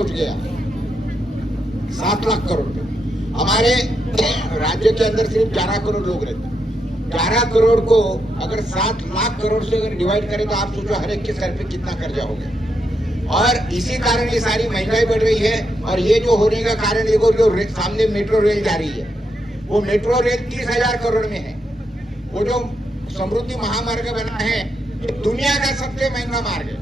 पहुंच गया 7 लाख करोड़ पे। हमारे राज्य के अंदर सिर्फ 11 करोड़ लोग रहते हैं। 11 करोड़ को अगर 7 लाख करोड़ से अगर डिवाइड करें तो आप सोचो हर एक के सर पे कितना कर्जा हो गया। और इसी कारण ये सारी महंगाई बढ़ रही है। और ये जो होने का कारण देखो, जो सामने मेट्रो रेल जा रही है, वो मेट्रो रेल 30,000 करोड़ में है। वो जो समृद्धि महामार्ग बना है, ये दुनिया का सबसे महंगा मार्ग है।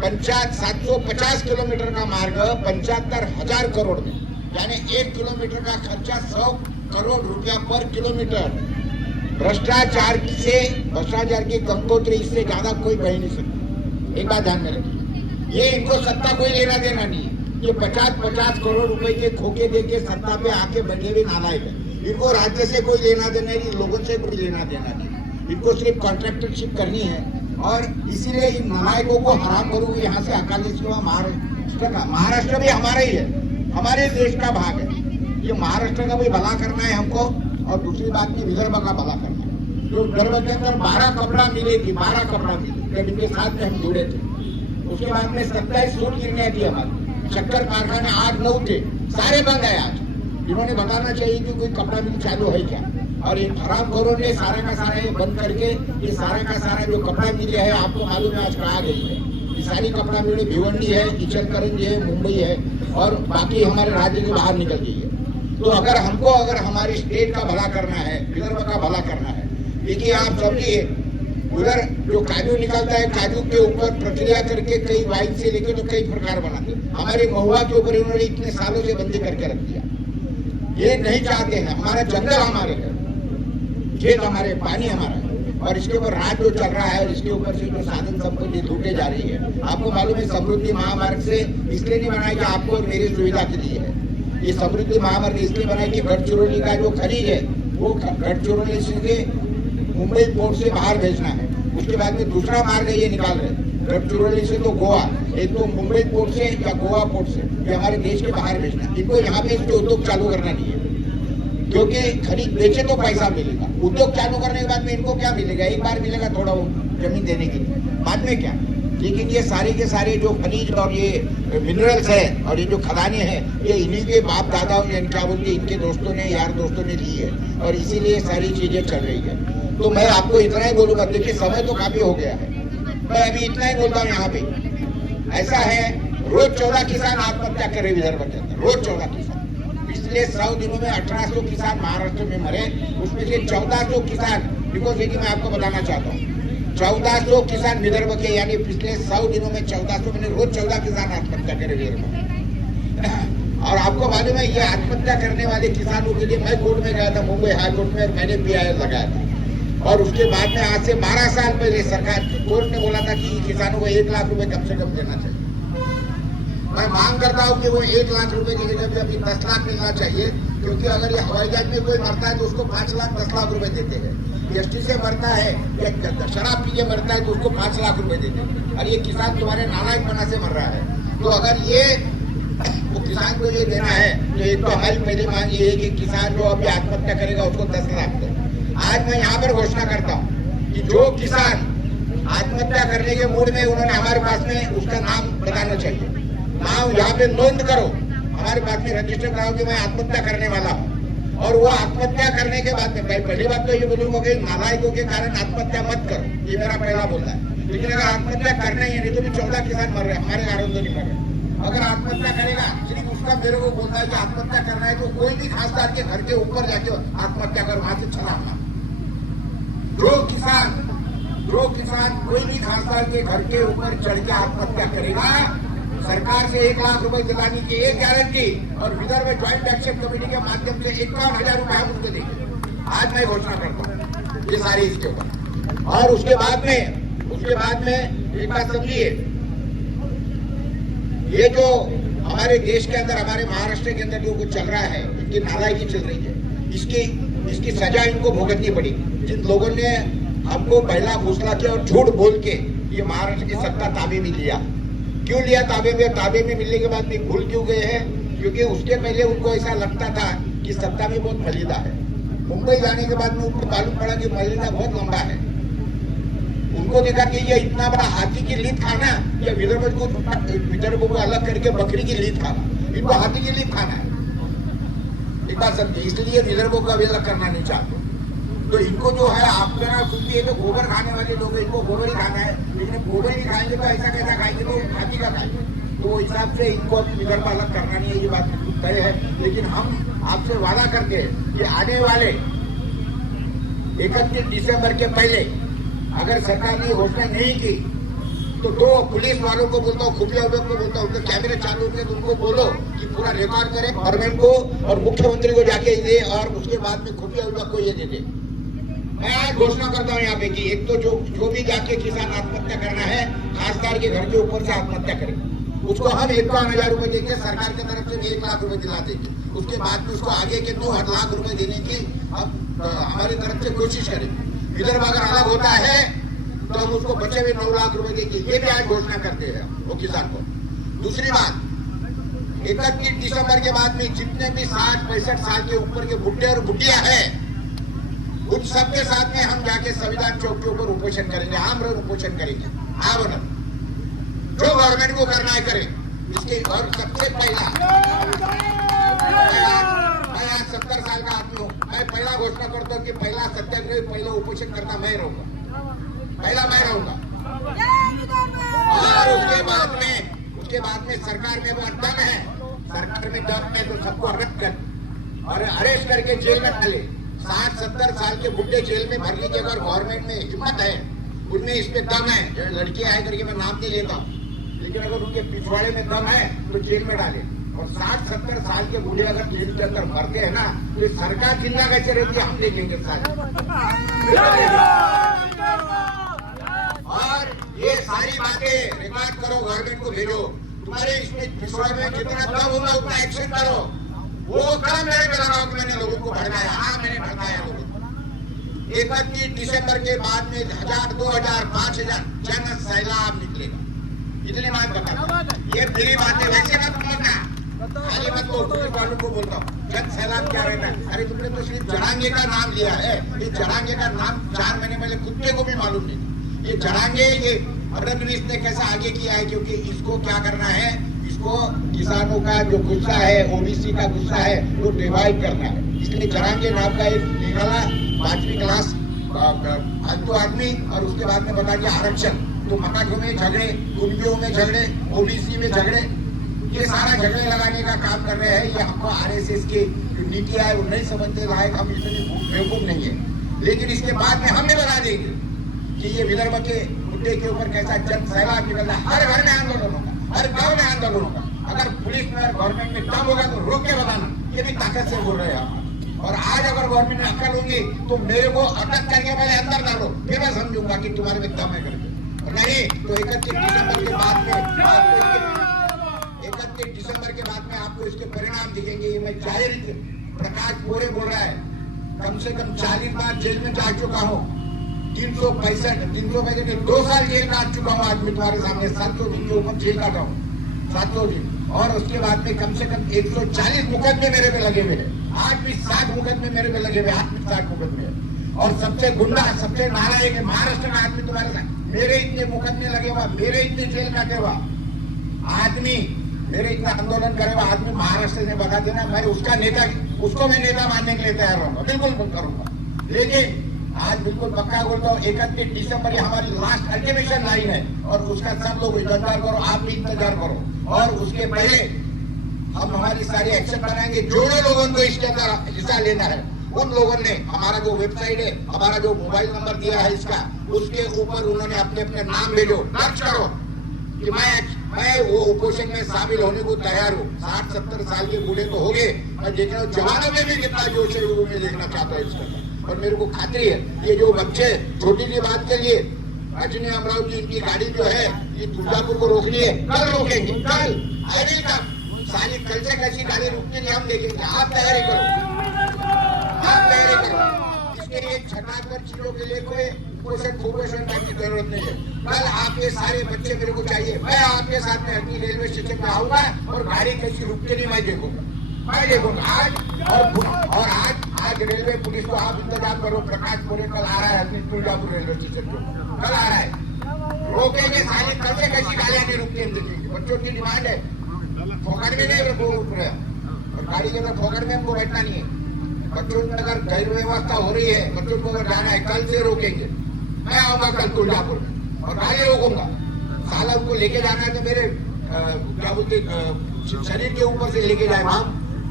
750 किलोमीटर का मार्ग 75,000 करोड़ में, यानी 1 किलोमीटर का खर्चा 100 करोड़ रुपया पर किलोमीटर। भ्रष्टाचार की कंकोत्री इससे ज्यादा कोई बह नहीं सकती। एक बात ध्यान में रखिए, ये इनको सत्ता कोई लेना देना नहीं है। ये 50-50 करोड़ रुपए के खोके देके सत्ता पे आके बैठे हुए नालायक है। इनको राज्य से कोई लेना देना नहीं, लोगों से कोई लेना देना नहीं। इनको सिर्फ कॉन्ट्रैक्टरशिप करनी है। और इसीलिए इन नालायकों को हराम करूंगी यहाँ से अकाली महाराष्ट्र भी हमारा ही है, हमारे देश का भाग है। ये महाराष्ट्र का भी भला करना है हमको, और दूसरी बात की विदर्भ का भला करना है। जो विदर्भ के अंदर 12 कपड़ा मिली थी, 12 कपड़ा मिली जब इनके साथ में हम जुड़े थे। उसके बाद में 27 सूट गिरने थी हमारी। शक्कर कारखाने 8-9 थे, सारे बंद है आज। इन्होंने बताना चाहिए कि कोई कपड़ा मिल चालू है क्या। और इन हरामखोरों ने सारा का सारा ये बंद करके ये सारा का सारा जो कपड़ा मिले है, आपको मालूम है आज कहाँ गई है। ये सारी कपड़ा मिले भिवंडी है, इचलकरंजी है, मुंबई है, और बाकी हमारे राज्य के बाहर निकल गई है। तो अगर हमारी स्टेट का भला करना है, विदर्भ का भला करना है, देखिए आप समझिए, उधर जो काजू निकलता है, काजू के ऊपर प्रक्रिया करके कई वाइन से लेकर तो कई प्रकार बनाते हैं। हमारे महुआ के ऊपर इन्होंने इतने सालों से बंदी करके रख दिया। ये नहीं चाहते हैं। हमारा जंगल हमारे है, खेत हमारे, पानी हमारा है, और इसके ऊपर राज जो चल रहा है, और इसके ऊपर से जो साधन संपत्ति लूटे जा रही है। आपको मालूम है समृद्धि महामार्ग से इसलिए नहीं बनाया कि आपको और मेरी सुविधा के लिए है। ये समृद्धि महामार्ग इसलिए बनाया कि गढ़चिरौली का जो खनिज है वो गढ़चिरौली से मुंबई पोर्ट से बाहर भेजना है। उसके बाद में दूसरा मार्ग ये निकाल रहे गढ़चिरौली से तो गोवा, एक तो मुंबई पोर्ट से या गोवा पोर्ट से, ये हमारे देश के बाहर भेजना। इनको यहाँ पे इसके उद्योग चालू करना नहीं है, क्योंकि खरीद बेचे तो पैसा मिलेगा। उद्योग चालू करने के बाद में इनको क्या मिलेगा? एक बार मिलेगा थोड़ा जमीन देने के लिए, बाद में क्या। लेकिन ये सारे के सारे जो खनिज और ये मिनरल्स है और ये जो खदानें हैं, ये इन्हीं के बाप दादाओं ने, क्या बोलते, इनके दोस्तों ने, यार दोस्तों ने ली है, और इसीलिए सारी चीजें चल रही है। तो मैं आपको इतना ही बोलूंगा, देखिए समय तो काफी हो गया है, मैं अभी इतना ही बोलता हूँ। यहाँ पे ऐसा है, रोज 14 किसान आत्महत्या करे विदर्भ के अंदर, रोज 14 किसान। पिछले 100 दिनों में 1800 किसान महाराष्ट्र में मरे, उसमें से 1400 किसान, बिकॉज देखिए मैं आपको बताना चाहता हूँ, 1400 किसान विदर्भ के, यानी पिछले 100 दिनों में 1400 में रोज 14 किसान आत्महत्या करे विदर्भ में। और आपको मालूम है, ये आत्महत्या करने वाले किसानों के लिए मैं कोर्ट में गया था, मुंबई हाई कोर्ट में, और मैंने PIL लगाया था। और उसके बाद में आज से 12 साल पहले सरकार कोर्ट ने बोला था कि किसानों को 1 लाख रुपए कम से कम देना चाहिए। मैं मांग करता हूँ कि वो 1 लाख रुपए की जगह पे अभी 10 लाख मिलना चाहिए, क्योंकि अगर ये हवाई जहाज में कोई मरता है तो उसको 5 लाख 10 लाख रुपए देते हैं। एसटी से मरता है या शराब पी के मरता है तो उसको 5 लाख रुपए देते हैं। और ये किसान तुम्हारे नालायक बना से मर रहा है। तो अगर ये वो किसान को ये देना है, तो एक तो हमारी पहली मांग ये है कि किसान जो अभी आत्महत्या करेगा उसको 10 लाख दो। आज मैं यहाँ पर घोषणा करता हूँ कि जो किसान आत्महत्या करने के मूड में, उन्होंने हमारे पास में उसका नाम बताना चाहिए, नाम यहाँ पे नोंद करो, हमारे पास में रजिस्टर कराओ कि मैं आत्महत्या करने वाला हूँ। और वो आत्महत्या करने के बाद में पहली बात तो ये बोलूंगा कि नालायकों के कारण आत्महत्या मत करो, ये मेरा पहला बोलना है। लेकिन अगर आत्महत्या करना ही है, नहीं तो भी 14 किसान मर रहे हैं, हमारे कारण तो नहीं मर रहे। अगर आत्महत्या करेगा, सिर्फ उसका मेरे को बोलता है कि आत्महत्या करना है, तो कोई भी खासदार के घर के ऊपर जाके आत्महत्या कर, वहां से छलांग मार। जो किसान कोई भी खासदार के घर के ऊपर चढ़ के आत्महत्या करेगा, सरकार से 1 लाख रुपए दिलाने की एक गारंटी, और विदर्भ ज्वाइंट एक्शन कमेटी के माध्यम से 51,000 रुपए हम उसको देंगे। आज मैं घोषणा करता हूँ ये सारी इसके ऊपर। और उसके बाद में एक बात समझिए, ये जो हमारे देश के अंदर, हमारे महाराष्ट्र के अंदर जो कुछ चल रहा है, इनकी नालायकी चल रही है, इसकी सजा इनको भुगतनी पड़ेगी। जिन लोगों ने हमको पहला फुसला किया और झूठ बोल के ये महाराष्ट्र की सत्ता ताबे में लिया, क्यों लिया ताबे में मिलने के बाद में भूल क्यों गए हैं? क्योंकि उसके पहले उनको ऐसा लगता था कि सत्ता में बहुत मर्यादा है। मुंबई जाने के बाद में उनको मालूम पड़ा कि मर्यादा बहुत लंबा है। इनको देखा कि ये इतना बड़ा हाथी की लीद खाना, ये विदर्भ को अलग करके बकरी की लीद खाना, इनको हाथी की लीद खाना है। एक बात समझिए, इसलिए विदर्भ को अभी अलग करना नहीं चाहते। तो इनको जो है आपके ना खुद भी एक गोबर खाने वाले लोग हैं, इनको गोबर ही खाना है, लेकिन गोबर ही खाएंगे तो ऐसा कैसा खाएंगे, तो हाथी का खाएंगे। तो वो हिसाब से इनको अपनी विदर्भ अलग करना नहीं है, ये बात तय है। लेकिन हम आपसे वादा करते हैं कि आने वाले 31 दिसंबर के पहले अगर सरकार ने घोषणा नहीं की तो दो पुलिस वालों को बोलता हूँ, खुफिया विभाग को बोलता हूँ, उनके कैमरे चालू होते तो उनको बोलो कि पूरा रिकॉर्ड करें गवर्नमेंट को और मुख्यमंत्री को जाके दे, और उसके बाद में खुफिया विभाग को ये दे दे। मैं आज घोषणा करता हूँ यहाँ पे कि एक तो जो भी जाके किसान आत्महत्या करना है, खासदार के घर के ऊपर से आत्महत्या करे, उसको हम 51,000 रुपए देंगे, सरकार की तरफ से भी 1 लाख रुपए दिला देंगे। उसके बाद में उसको आगे के 2 लाख रुपए देने की हम हमारी तरफ से कोशिश करेंगे। विदर्भ अगर अलग होता है तो हम उसको बचे हुए 9 लाख रुपए देंगे, ये भी आज घोषणा करते हैं वो किसान को। दूसरी बात, 31 दिसंबर के बाद में जितने भी 60-65 साल के ऊपर के बुढ़े और बुढ़िया है, उन सबके साथ में हम जाके संविधान चौक के ऊपर उपोषण करेंगे, आमरण उपोषण करेंगे। आवरण जो गवर्नमेंट को करना है करें इसके। और सबसे पहला, मैं आज 70 साल का आदमी हूँ, मैं पहला घोषणा करता हूँ कि पहला सत्याग्रह, पहला उपोषण करना मैं रहूंगा, पहला मैं रहूंगा। और उसके बाद में सरकार में वो दम है, सरकार में दम है तो सबको अरेस्ट कर और अरेस्ट करके जेल में डाले। 60-70 साल के बुढ़े जेल में भरने की अगर गवर्नमेंट में हिम्मत है, उनमें इसमें दम है, लड़कियां है करके मैं नाम नहीं लेता, लेकिन अगर उनके पिछवाड़े में दम है तो जेल में डाले। और 60-70 साल के बूढ़े अगर जेल के अंदर मरते हैं ना, तो सरकार चिल्ला कैसे रहती है, हम देखेंगे सारे। और ये सारी बातें रिकॉर्ड करो, गवर्नमेंट को भेजो, तुम्हारे इसमें पिछवाड़े में जितना दम होगा उतना एक्शन करो। वो काम मेरे पे लगाओ कि मैंने लोगों को भड़काया। हाँ, मैंने भड़काया लोगों को। 31 दिसंबर के बाद में 1000, 2000, 5000 जन सैलाब निकलेगा, इतनी बात बता। ये मेरी बात है, वैसे मत बोलना, खाली मत बोल। पुलिस वालों को बोलता हूँ, जन सैलाब क्या रहता है? अरे तुमने तो सिर्फ जड़ांगे का नाम लिया है, ये जड़ांगे का नाम 4 महीने पहले कुत्ते को भी मालूम नहीं। ये जड़ांगे, ये फडणवीस ने कैसा आगे किया है, क्योंकि इसको क्या करना है, इसको किसानों का जो गुस्सा है, ओबीसी का गुस्सा है, वो डिवाइड करना है। इसलिए जड़ांगे नाम का एक निकाला 5वीं क्लास फालतू आदमी, और उसके बाद में बता दिया आरक्षण। तो मराठों में झगड़े, कुंबियों में झगड़े, ओबीसी में झगड़े, ये सारा झगड़े लगाने का काम कर रहे हैं। ये हमको आरएसएस की जो नीति है वो नहीं समझते लायक, हम इतने बेवकूफ नहीं है। लेकिन इसके बाद में हमने बना देंगे कि ये विदर्भ के मुद्दे के ऊपर कैसा जन सैलाब निकलना, हर घर में आंदोलन होगा, हर गांव में आंदोलन होगा। अगर पुलिस में गवर्नमेंट में दम होगा तो रोक के बताना, ये भी ताकत से बोल रहे हैं आप। और आज अगर गवर्नमेंट में अक्ल होगी तो मेरे को अटक करके पहले अंदर डालो, फिर मैं समझूंगा कि तुम्हारे में दम है करके। नहीं तो 31 दिसंबर के बाद में 31 दिसंबर के बाद में आपको इसके परिणाम दिखेंगे। ये मैं जाहिर प्रकाश पूरे बोल रहा है, कम से कम 40 बार जेल में जा चुका हूँ, 365 2 साल जेल काट चुका हूँ। आज मैं तुम्हारे सामने 700 दिन के ऊपर जेल काटा हूँ, 700 दिन। और उसके बाद में कम से कम 140 मुकदमे मेरे पे लगे हुए हैं। आज भी 60 मुकदमे मेरे पे लगे हुए, आज भी 60 मुकदमे। और सबसे गुंडा, सबसे नालायक है महाराष्ट्र का आदमी तुम्हारे साथ। मेरे इतने मुकदमे लगे हुआ, मेरे इतने जेल काटे हुआ आदमी, मेरे इतना आंदोलन करे हुआ आदमी महाराष्ट्र ने बता देना, मैं उसका नेता, उसको मैं नेता मानने के लिए तैयार रहूंगा, बिल्कुल करूंगा। लेकिन आज बिल्कुल पक्का बोलता हूँ, 31 दिसंबर ये हमारी लास्ट अल्टीमेशन लाइन है, और उसका सब लोग इंतजार करो, आप भी इंतजार करो। और उसके पहले हम हमारी सारी एक्शन बनाएंगे। जो लोगों को इसके अंदर हिस्सा लेना है, उन लोगों ने हमारा जो वेबसाइट है, हमारा जो मोबाइल नंबर दिया है इसका, उसके ऊपर उन्होंने अपने अपने नाम भेजो, दर्ज करो कि मैं वो उपोषण में शामिल होने को तैयार हूँ। 60-70 साल के बूढ़े तो हो गए, मैं देख रहा हूँ जवानों में भी कितना जोश है, वो मैं देखना चाहता हूँ इसका। और मेरे को खातरी है ये जो बच्चे छोटी सी बात के लिए रजनी अमराव जी इनकी गाड़ी जो है ये दुर्गापुर को रोकनी है, कल रोकेंगे, कल आई कल सारी कल से कैसी गाड़ी रुकती नहीं हम देखेंगे। आप तैयारी करो, आप तैयारी करो। इसके लिए छटाकर चीजों के लिए कोई कुपोषण की जरूरत नहीं है। कल आपके सारे बच्चे मेरे को चाहिए, मैं आपके साथ में अपनी रेलवे स्टेशन में आऊंगा और गाड़ी कैसी रुकती नहीं मैं देखूंगा आज। और आज आज रेलवे पुलिस को आप इंतजाम करो, प्रकाश पोरे कल आ रहा है तुलजापुर रेलवे स्टेशन पे, कल आ रहा है, रोकेंगे साले, कल से कैसी गाड़ियां नहीं रुकती हम देखेंगे। बच्चों की डिमांड है, फोकट में नहीं रुक रहे और गाड़ी के अंदर फोकट में हमको बैठना नहीं है। बच्चों की अगर गैर व्यवस्था हो रही है, बच्चों को अगर जाना है, कल से रोकेंगे। मैं आऊंगा कल तुलजापुर में और गाड़ी रोकूंगा। साला उनको लेके जाना है तो मेरे क्या बोलते शरीर के ऊपर से लेके जाए, वहां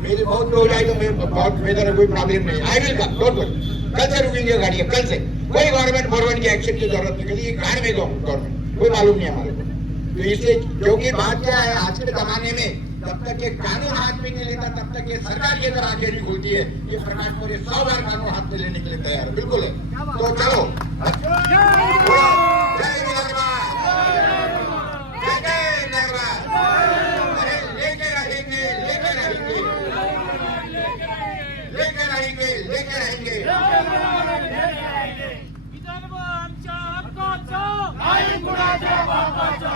मेरी बहुत हो जाए तो मैं बहुत मेरा कोई प्रॉब्लम नहीं। I will come, don't worry. कल से रुकेंगे गाड़ी, कल से कोई गवर्नमेंट की एक्शन की जरूरत नहीं। कभी गाड़ में गवर्नमेंट कोई मालूम नहीं हमारे को। तो इसलिए क्योंकि बात क्या है, आज के जमाने में जब तक ये कानून हाथ में नहीं लेता तब तक ये सरकार की तरह आगे नहीं खुलती है। ये प्रकाश पोरे 100 बार कानून हाथ में लेने के लिए तैयार है, बिल्कुल है। तो चलो, जय विधानसभा, जय विधानसभा। अरे लेके रहेंगे, लेके रहेंगे, लेके रहेंगे, लेके रहेंगे। विधानसभा आमच्या हक्काचा, नाही कुणाच्या बापाचा।